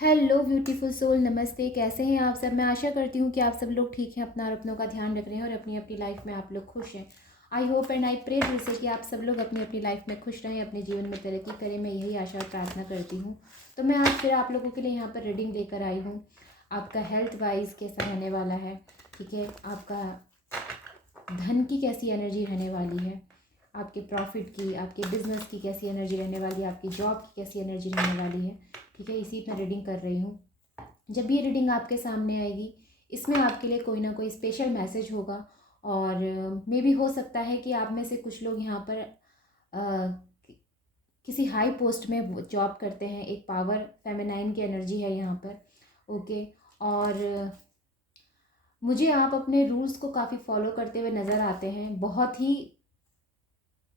Hello beautiful soul, नमस्ते। कैसे हैं आप सब? मैं आशा करती हूँ कि आप सब लोग ठीक हैं, अपना और अपनों का ध्यान रख रहे हैं और अपनी अपनी लाइफ में आप लोग खुश हैं। I hope and I pray दिल से कि आप सब लोग अपनी अपनी लाइफ में खुश रहें, अपने जीवन में तरक्की करें। मैं यही आशा और प्रार्थना करती हूँ। तो मैं आज फिर आप लोगों के लिए यहाँ पर रीडिंग लेकर आई हूँ। आपका हेल्थ वाइज कैसा रहने वाला है, ठीक है, आपका धन की कैसी एनर्जी रहने वाली है, आपके प्रॉफिट की, आपके बिजनेस की कैसी एनर्जी रहने वाली है, आपकी जॉब की कैसी एनर्जी रहने वाली है, ठीक है। इसी मैं रीडिंग कर रही हूँ। जब ये रीडिंग आपके सामने आएगी, इसमें आपके लिए कोई ना कोई स्पेशल मैसेज होगा। और मे भी हो सकता है कि आप में से कुछ लोग यहाँ पर किसी हाई पोस्ट में जॉब करते हैं। एक पावर फेमिनाइन की एनर्जी है यहाँ पर, ओके। और मुझे आप अपने रूल्स को काफ़ी फॉलो करते हुए नज़र आते हैं। बहुत ही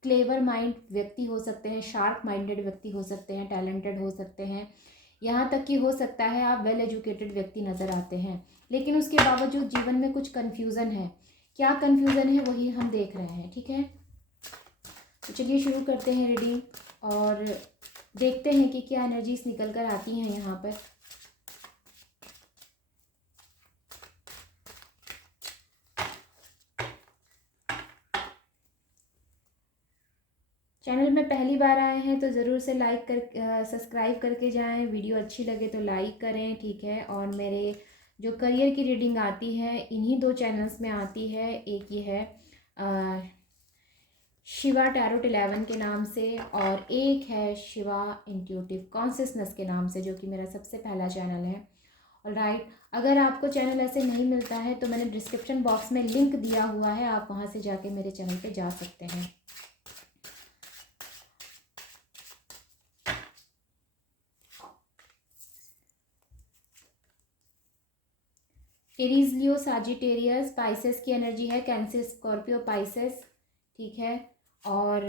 क्लेवर माइंड व्यक्ति हो सकते हैं, शार्प माइंडेड व्यक्ति हो सकते हैं, टैलेंटेड हो सकते हैं, यहाँ तक कि हो सकता है आप वेल एजुकेटेड व्यक्ति नज़र आते हैं। लेकिन उसके बावजूद जीवन में कुछ कन्फ्यूज़न है। क्या कन्फ्यूज़न है वही हम देख रहे हैं, ठीक है। तो चलिए शुरू करते हैं रीडिंग और देखते हैं कि क्या एनर्जीज निकल कर आती हैं यहाँ पर। चैनल में पहली बार आए हैं तो ज़रूर से लाइक कर सब्सक्राइब करके जाएं। वीडियो अच्छी लगे तो लाइक करें, ठीक है। और मेरे जो करियर की रीडिंग आती है इन्हीं दो चैनल्स में आती है। एक ये है शिवा टैरोट 11 के नाम से, और एक है शिवा इंट्यूटिव कॉन्शियसनेस के नाम से, जो कि मेरा सबसे पहला चैनल है। ऑलराइट, अगर आपको चैनल ऐसे नहीं मिलता है तो मैंने डिस्क्रिप्शन बॉक्स में लिंक दिया हुआ है, आप वहाँ से जाके मेरे चैनल पे जा सकते हैं। एरीज, लियो, साजिटेरियस, पाइसेस की एनर्जी है, कैंसर, स्कॉर्पियो, पाइसेस, ठीक है। और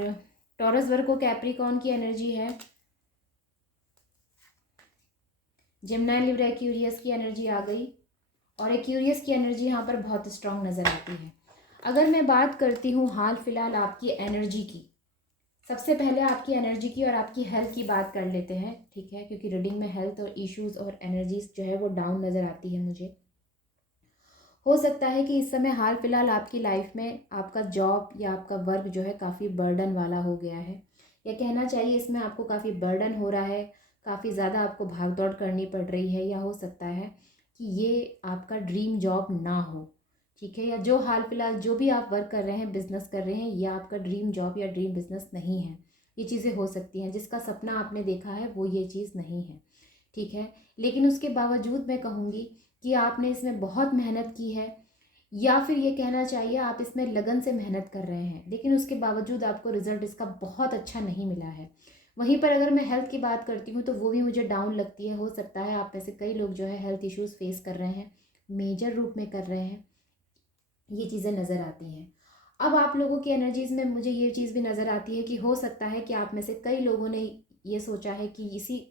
टॉरस, वर्गो, कैप्रिकॉर्न की एनर्जी है। जेमिनी, लिब्रा, एक्वेरियस की एनर्जी आ गई। और एक्वेरियस की एनर्जी यहाँ पर बहुत स्ट्रांग नज़र आती है। अगर मैं बात करती हूँ हाल फिलहाल आपकी एनर्जी की, सबसे पहले आपकी एनर्जी की और आपकी हेल्थ की बात कर लेते हैं, ठीक है, क्योंकि रीडिंग में हेल्थ और इश्यूज और एनर्जीज जो है वो डाउन नज़र आती है मुझे। हो सकता है कि इस समय हाल फिलहाल आपकी लाइफ में आपका जॉब या आपका वर्क जो है काफ़ी बर्डन वाला हो गया है, या कहना चाहिए इसमें आपको काफ़ी बर्डन हो रहा है, काफ़ी ज़्यादा आपको भाग दौड़ करनी पड़ रही है। या हो सकता है कि ये आपका ड्रीम जॉब ना हो, ठीक है, या जो हाल फिलहाल जो भी आप वर्क कर रहे हैं, बिजनेस कर रहे हैं, ये आपका ड्रीम जॉब या ड्रीम बिजनेस नहीं है। ये चीज़ें हो सकती हैं, जिसका सपना आपने देखा है वो ये चीज़ नहीं है, ठीक है। लेकिन उसके बावजूद मैं कहूँगी कि आपने इसमें बहुत मेहनत की है, या फिर ये कहना चाहिए आप इसमें लगन से मेहनत कर रहे हैं, लेकिन उसके बावजूद आपको रिजल्ट इसका बहुत अच्छा नहीं मिला है। वहीं पर अगर मैं हेल्थ की बात करती हूँ तो वो भी मुझे डाउन लगती है। हो सकता है आप में से कई लोग जो है हेल्थ इश्यूज़ फेस कर रहे हैं, मेजर रूप में कर रहे हैं, ये चीज़ें नज़र आती हैं। अब आप लोगों की एनर्जीज़ में मुझे ये चीज़ भी नज़र आती है कि हो सकता है कि आप में से कई लोगों ने ये सोचा है कि इसी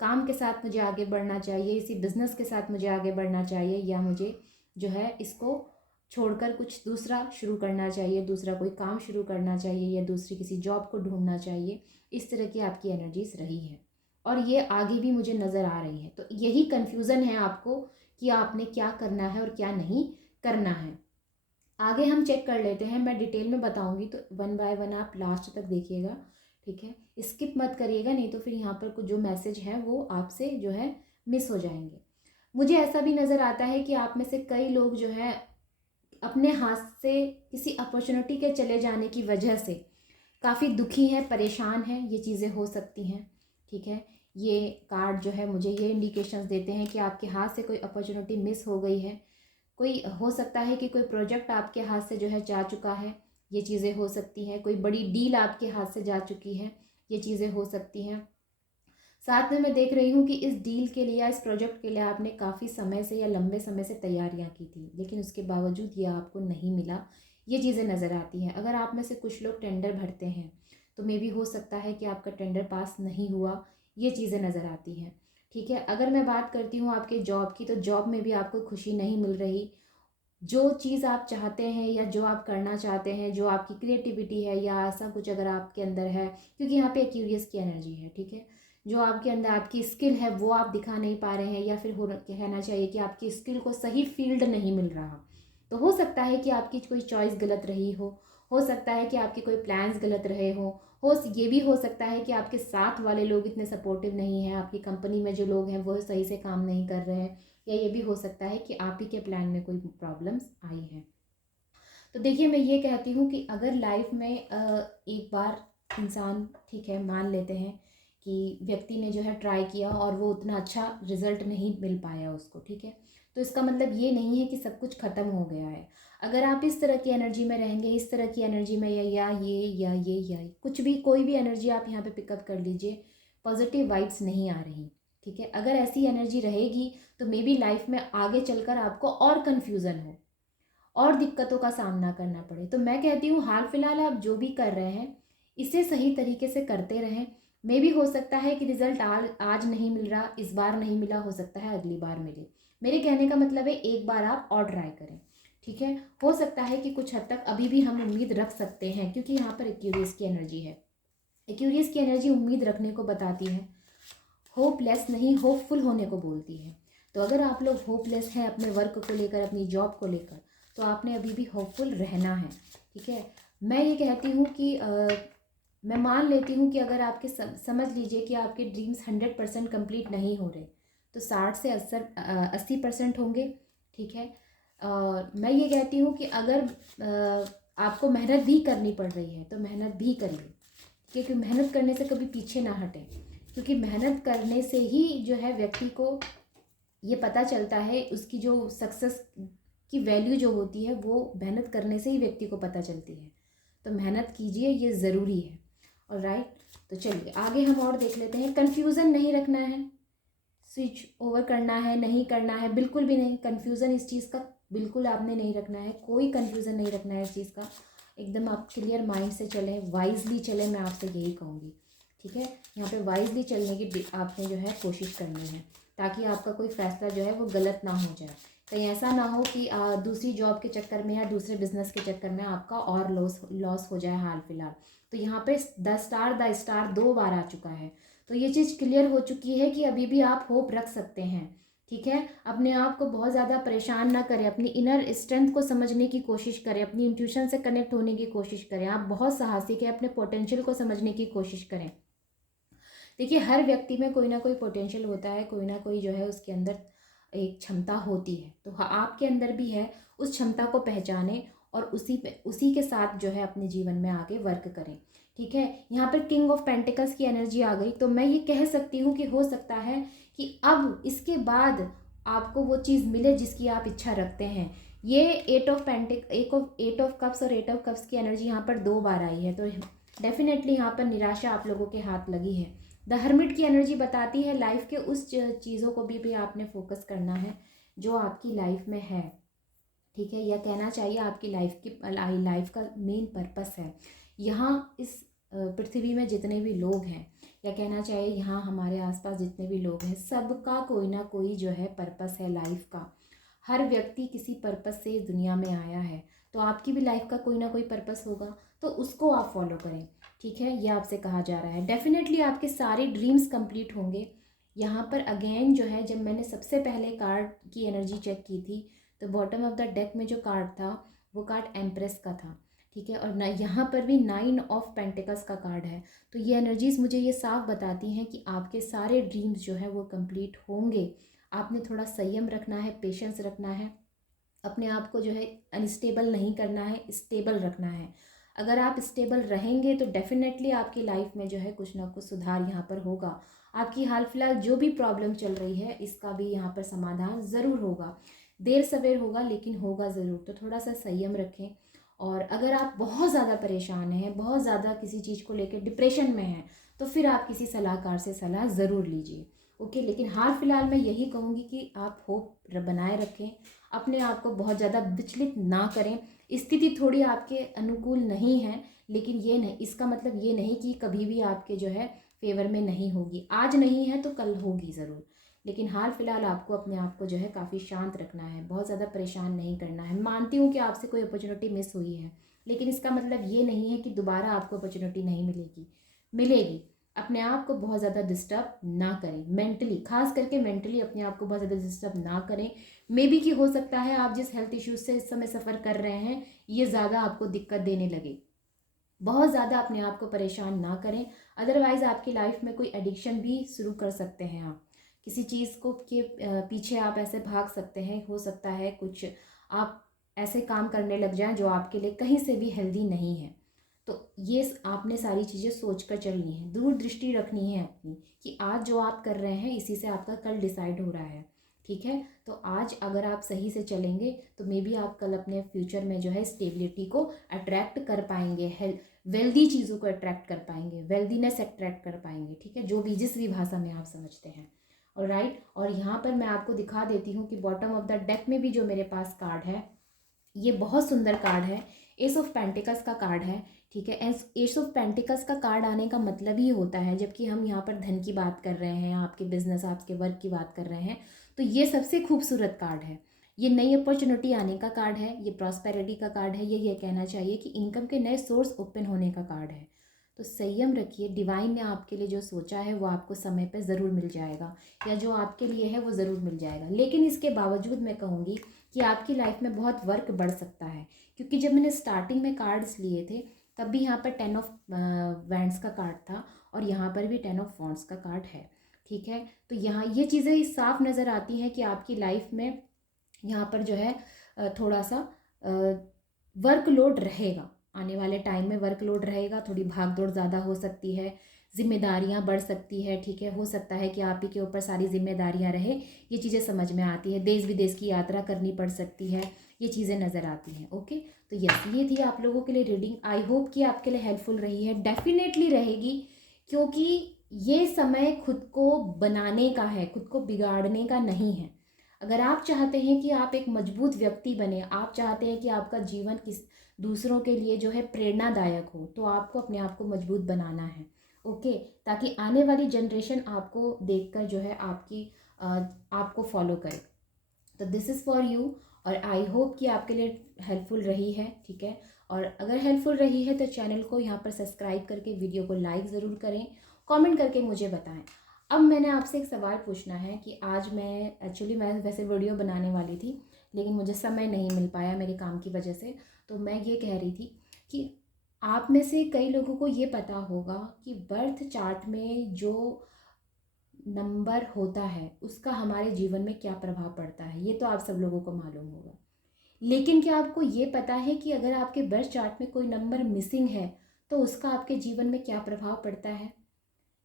काम के साथ मुझे आगे बढ़ना चाहिए, इसी बिज़नेस के साथ मुझे आगे बढ़ना चाहिए, या मुझे जो है इसको छोड़कर कुछ दूसरा शुरू करना चाहिए, दूसरा कोई काम शुरू करना चाहिए, या दूसरी किसी जॉब को ढूंढना चाहिए। इस तरह की आपकी एनर्जीज रही है और ये आगे भी मुझे नज़र आ रही है। तो यही कन्फ्यूज़न है आपको कि आपने क्या करना है और क्या नहीं करना है। आगे हम चेक कर लेते हैं, मैं डिटेल में बताऊंगी, तो वन बाय वन आप लास्ट तक देखिएगा, ठीक है। स्किप मत करिएगा, नहीं तो फिर यहाँ पर कुछ जो मैसेज है वो आपसे जो है मिस हो जाएंगे। मुझे ऐसा भी नज़र आता है कि आप में से कई लोग जो है अपने हाथ से किसी अपॉर्चुनिटी के चले जाने की वजह से काफ़ी दुखी हैं, परेशान हैं, ये चीज़ें हो सकती हैं, ठीक है। ये कार्ड जो है मुझे ये इंडिकेशंस देते हैं कि आपके हाथ से कोई अपॉर्चुनिटी मिस हो गई है। कोई हो सकता है कि कोई प्रोजेक्ट आपके हाथ से जो है जा चुका है, ये चीज़ें हो सकती हैं। कोई बड़ी डील आपके हाथ से जा चुकी है, ये चीज़ें हो सकती हैं। साथ में मैं देख रही हूँ कि इस डील के लिए या इस प्रोजेक्ट के लिए आपने काफ़ी समय से या लंबे समय से तैयारियाँ की थी, लेकिन उसके बावजूद ये आपको नहीं मिला, ये चीज़ें नज़र आती हैं। अगर आप में से कुछ लोग टेंडर भरते हैं तो मे भी हो सकता है कि आपका टेंडर पास नहीं हुआ, ये चीज़ें नज़र आती हैं, ठीक है। अगर मैं बात करती हूँ आपके जॉब की, तो जॉब में भी आपको खुशी नहीं मिल रही। जो चीज़ आप चाहते हैं या जो आप करना चाहते हैं, जो आपकी क्रिएटिविटी है या ऐसा कुछ अगर आपके अंदर है, क्योंकि यहाँ पे क्यूरियस की एनर्जी है, ठीक है, जो आपके अंदर आपकी स्किल है वो आप दिखा नहीं पा रहे हैं, या फिर कहना चाहिए कि आपकी स्किल को सही फील्ड नहीं मिल रहा। तो हो सकता है कि आपकी कोई चॉइस गलत रही हो सकता है कि आपके कोई प्लान्स गलत रहे हो ये भी हो सकता है कि आपके साथ वाले लोग इतने सपोर्टिव नहीं हैं, आपकी कंपनी में जो लोग हैं वो सही से काम नहीं कर रहे हैं, या ये भी हो सकता है कि आप ही के प्लान में कोई प्रॉब्लम्स आई हैं। तो देखिए, मैं ये कहती हूँ कि अगर लाइफ में एक बार इंसान, ठीक है, मान लेते हैं कि व्यक्ति ने जो है ट्राई किया और वो उतना अच्छा रिजल्ट नहीं मिल पाया उसको, ठीक है, तो इसका मतलब ये नहीं है कि सब कुछ ख़त्म हो गया है। अगर आप इस तरह की एनर्जी में रहेंगे, इस तरह की एनर्जी में, या कुछ भी, कोई भी एनर्जी आप यहाँ पे पिकअप कर लीजिए, पॉजिटिव वाइब्स नहीं आ रही, ठीक है। अगर ऐसी एनर्जी रहेगी तो मे बी लाइफ में आगे चलकर आपको और कन्फ्यूज़न हो और दिक्कतों का सामना करना पड़े। तो मैं कहती हूँ हाल फिलहाल आप जो भी कर रहे हैं इसे सही तरीके से करते रहें। मे भी हो सकता है कि रिजल्ट आज नहीं मिल रहा, इस बार नहीं मिला, हो सकता है अगली बार मिले। मेरे कहने का मतलब है एक बार आप और ट्राई करें, ठीक है। हो सकता है कि कुछ हद तक अभी भी हम उम्मीद रख सकते हैं, क्योंकि यहाँ पर एक्यूरियस की एनर्जी है। एक्यूरियस की एनर्जी उम्मीद रखने को बताती है, होपलेस नहीं होपफुल होने को बोलती है। तो अगर आप लोग होपलेस हैं अपने वर्क को लेकर, अपनी जॉब को लेकर, तो आपने अभी भी होपफुल रहना है, ठीक है। मैं ये कहती हूँ कि मैं मान लेती हूँ कि अगर आपके समझ लीजिए कि आपके ड्रीम्स 100% कंप्लीट नहीं हो रहे, तो 60 से 80% होंगे, ठीक है। मैं ये कहती हूँ कि अगर आपको मेहनत भी करनी पड़ रही है तो मेहनत भी करिए, क्योंकि मेहनत करने से कभी पीछे ना हटें, क्योंकि मेहनत करने से ही जो है व्यक्ति को ये पता चलता है, उसकी जो सक्सेस की वैल्यू जो होती है वो मेहनत करने से ही व्यक्ति को पता चलती है। तो मेहनत कीजिए, ये ज़रूरी है। और राइट, तो चलिए आगे हम और देख लेते हैं। कन्फ्यूज़न नहीं रखना है, स्विच ओवर करना है नहीं करना है, बिल्कुल भी नहीं। कन्फ्यूज़न इस चीज़ का बिल्कुल आपने नहीं रखना है, कोई कन्फ्यूज़न नहीं रखना है इस चीज़ का। एकदम आप क्लियर माइंड से चलें, वाइजली चलें, मैं आपसे यही कहूँगी, ठीक है। यहाँ पे वाइजली चलने की आपने जो है कोशिश करनी है, ताकि आपका कोई फैसला जो है वो गलत ना हो जाए। कहीं ऐसा ना हो कि दूसरी जॉब के चक्कर में या दूसरे बिजनेस के चक्कर में आपका और लॉस हो जाए हाल फिलहाल। तो यहाँ पे द स्टार 2 बार आ चुका है, तो ये चीज़ क्लियर हो चुकी है कि अभी भी आप होप रख सकते हैं, ठीक है। अपने आप को बहुत ज़्यादा परेशान ना करें, अपनी इनर स्ट्रेंथ को समझने की कोशिश करें, अपनी इंट्यूशन से कनेक्ट होने की कोशिश करें। आप बहुत साहसिक हैं, अपने पोटेंशियल को समझने की कोशिश करें। देखिए, हर व्यक्ति में कोई ना कोई पोटेंशियल होता है, कोई ना कोई जो है उसके अंदर एक क्षमता होती है, तो आपके अंदर भी है। उस क्षमता को पहचानें और उसी के साथ जो है अपने जीवन में आगे वर्क करें, ठीक है। यहाँ पर किंग ऑफ पेंटिकल्स की एनर्जी आ गई, तो मैं ये कह सकती हूँ कि हो सकता है कि अब इसके बाद आपको वो चीज़ मिले जिसकी आप इच्छा रखते हैं। ये एट ऑफ कप्स और 8 ऑफ कप्स की एनर्जी यहाँ पर 2 बार आई है, तो डेफिनेटली यहाँ पर निराशा आप लोगों के हाथ लगी है। द हर्मिट की एनर्जी बताती है लाइफ के उस चीज़ों को भी आपने फोकस करना है जो आपकी लाइफ में है, ठीक है, या कहना चाहिए आपकी लाइफ का मेन पर्पस है। यहाँ इस पृथ्वी में जितने भी लोग हैं, या कहना चाहिए यहाँ हमारे आसपास जितने भी लोग हैं, सबका कोई ना कोई जो है पर्पस है लाइफ का। हर व्यक्ति किसी पर्पस से इस दुनिया में आया है, तो आपकी भी लाइफ का कोई ना कोई पर्पस होगा, तो उसको आप फॉलो करें, ठीक है। ये आपसे कहा जा रहा है। डेफिनेटली आपके सारे ड्रीम्स कंप्लीट होंगे। यहाँ पर अगेन जो है, जब मैंने सबसे पहले कार्ड की एनर्जी चेक की थी, तो बॉटम ऑफ द डेक में जो कार्ड था वो कार्ड एम्प्रेस का था, ठीक है। और यहाँ पर भी 9 ऑफ पेंटिकल्स का कार्ड है। तो ये एनर्जीज मुझे ये साफ बताती हैं कि आपके सारे ड्रीम्स जो है वो कंप्लीट होंगे। आपने थोड़ा संयम रखना है, पेशेंस रखना है, अपने आप को जो है अनस्टेबल नहीं करना है, स्टेबल रखना है। अगर आप स्टेबल रहेंगे तो डेफिनेटली आपकी लाइफ में जो है कुछ ना कुछ सुधार यहाँ पर होगा। आपकी हाल फिलहाल जो भी प्रॉब्लम चल रही है इसका भी यहाँ पर समाधान ज़रूर होगा, देर सवेर होगा लेकिन होगा ज़रूर। तो थोड़ा सा संयम रखें। और अगर आप बहुत ज़्यादा परेशान हैं, बहुत ज़्यादा किसी चीज़ को लेकर डिप्रेशन में हैं, तो फिर आप किसी सलाहकार से सलाह ज़रूर लीजिए, ओके। लेकिन हाल फिलहाल मैं यही कहूँगी कि आप होप बनाए रखें, अपने आप को बहुत ज़्यादा विचलित ना करें। स्थिति थोड़ी आपके अनुकूल नहीं है, लेकिन ये नहीं, इसका मतलब ये नहीं कि कभी भी आपके जो है फेवर में नहीं होगी। आज नहीं है तो कल होगी ज़रूर, लेकिन हाल फिलहाल आपको अपने आप को जो है काफ़ी शांत रखना है, बहुत ज़्यादा परेशान नहीं करना है। मानती हूँ कि आपसे कोई अपॉर्चुनिटी मिस हुई है, लेकिन इसका मतलब ये नहीं है कि दोबारा आपको अपॉर्चुनिटी नहीं मिलेगी, मिलेगी। अपने आप को बहुत ज़्यादा डिस्टर्ब ना करें, मेंटली, खास करके मेंटली अपने आप को बहुत ज़्यादा डिस्टर्ब ना करें। मे बी कि हो सकता है आप जिस हेल्थ इश्यूज से इस समय सफ़र कर रहे हैं ये ज़्यादा आपको दिक्कत देने लगे। बहुत ज़्यादा अपने आप को परेशान ना करें, अदरवाइज़ आपकी लाइफ में कोई एडिक्शन भी शुरू कर सकते हैं आप। किसी चीज़ को के पीछे आप ऐसे भाग सकते हैं, हो सकता है कुछ आप ऐसे काम करने लग जाएं जो आपके लिए कहीं से भी हेल्दी नहीं है। तो ये आपने सारी चीज़ें सोच कर चलनी है, दूरदृष्टि रखनी है अपनी, कि आज जो आप कर रहे हैं इसी से आपका कल डिसाइड हो रहा है। ठीक है, तो आज अगर आप सही से चलेंगे तो मे बी आप कल अपने फ्यूचर में जो है स्टेबिलिटी को अट्रैक्ट कर पाएंगे, वेल्दी चीज़ों को अट्रैक्ट कर पाएंगे, वेल्दीनेस अट्रैक्ट कर पाएंगे। ठीक है, जो भी जिस भी भाषा में आप समझते हैं। और राइट, और यहाँ पर मैं आपको दिखा देती हूँ कि बॉटम ऑफ द डेक में भी जो मेरे पास कार्ड है ये बहुत सुंदर कार्ड है, एस ऑफ पेंटिकल्स का कार्ड है। ठीक है, एस ऑफ पेंटिकल्स का कार्ड आने का मतलब ही होता है, जबकि हम यहाँ पर धन की बात कर रहे हैं, आपके बिजनेस आपके वर्क की बात कर रहे हैं, तो ये सबसे खूबसूरत कार्ड है। ये नई अपॉर्चुनिटी आने का कार्ड है, ये प्रॉस्पेरिटी का कार्ड है, ये कहना चाहिए कि इनकम के नए सोर्स ओपन होने का कार्ड है। तो संयम रखिए, डिवाइन ने आपके लिए जो सोचा है वो आपको समय पे ज़रूर मिल जाएगा, या जो आपके लिए है वो ज़रूर मिल जाएगा। लेकिन इसके बावजूद मैं कहूँगी कि आपकी लाइफ में बहुत वर्क बढ़ सकता है, क्योंकि जब मैंने स्टार्टिंग में कार्ड्स लिए थे तब भी यहाँ पर 10 ऑफ वैंड्स का कार्ड था और यहाँ पर भी 10 ऑफ वॉन्ड्स का कार्ड है। ठीक है, तो यहाँ ये चीज़ें साफ नज़र आती हैं कि आपकी लाइफ में यहाँ पर जो है थोड़ा सा वर्कलोड रहेगा, आने वाले टाइम में वर्कलोड रहेगा, थोड़ी भागदौड़ ज़्यादा हो सकती है, जिम्मेदारियां बढ़ सकती है। ठीक है, हो सकता है कि आप ही के ऊपर सारी जिम्मेदारियां रहे, ये चीज़ें समझ में आती है, देश विदेश की यात्रा करनी पड़ सकती है, ये चीज़ें नज़र आती हैं। ओके, तो यस, ये थी आप लोगों के लिए रीडिंग। आई होप कि आपके लिए हेल्पफुल रही है, डेफिनेटली रहेगी, क्योंकि ये समय खुद को बनाने का है, खुद को बिगाड़ने का नहीं है। अगर आप चाहते हैं कि आप एक मजबूत व्यक्ति बने, आप चाहते हैं कि आपका जीवन किस दूसरों के लिए जो है प्रेरणादायक हो, तो आपको अपने आप को मजबूत बनाना है। ओके, ताकि आने वाली जनरेशन आपको देखकर जो है आपको फॉलो करे। तो दिस इज़ फॉर यू, और आई होप कि आपके लिए हेल्पफुल रही है। ठीक है, और अगर हेल्पफुल रही है तो चैनल को यहाँ पर सब्सक्राइब करके वीडियो को लाइक ज़रूर करें, कमेंट करके मुझे बताएं। अब मैंने आपसे एक सवाल पूछना है कि आज मैं वैसे वीडियो बनाने वाली थी, लेकिन मुझे समय नहीं मिल पाया मेरे काम की वजह से। तो मैं ये कह रही थी कि आप में से कई लोगों को ये पता होगा कि बर्थ चार्ट में जो नंबर होता है उसका हमारे जीवन में क्या प्रभाव पड़ता है, ये तो आप सब लोगों को मालूम होगा। लेकिन क्या आपको ये पता है कि अगर आपके बर्थ चार्ट में कोई नंबर मिसिंग है तो उसका आपके जीवन में क्या प्रभाव पड़ता है?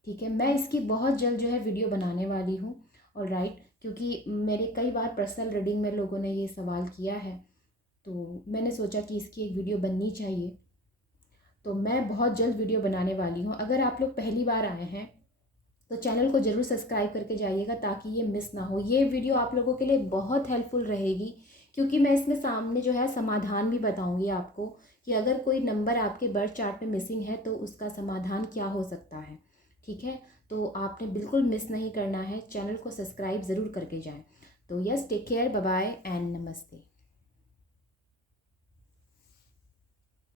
ठीक है, मैं इसकी बहुत जल्द जो है वीडियो बनाने वाली हूँ। और राइट, क्योंकि मेरे कई बार पर्सनल रीडिंग में लोगों ने ये सवाल किया है, तो मैंने सोचा कि इसकी एक वीडियो बननी चाहिए। तो मैं बहुत जल्द वीडियो बनाने वाली हूँ। अगर आप लोग पहली बार आए हैं तो चैनल को ज़रूर सब्सक्राइब करके जाइएगा ताकि ये मिस ना हो। ये वीडियो आप लोगों के लिए बहुत हेल्पफुल रहेगी, क्योंकि मैं इसमें सामने जो है समाधान भी बताऊंगी आपको कि अगर कोई नंबर आपके बर्थ चार्ट में मिसिंग है तो उसका समाधान क्या हो सकता है। ठीक है, तो आपने बिल्कुल मिस नहीं करना है, चैनल को सब्सक्राइब ज़रूर करके जाएँ। तो yes, take care, bye bye and नमस्ते।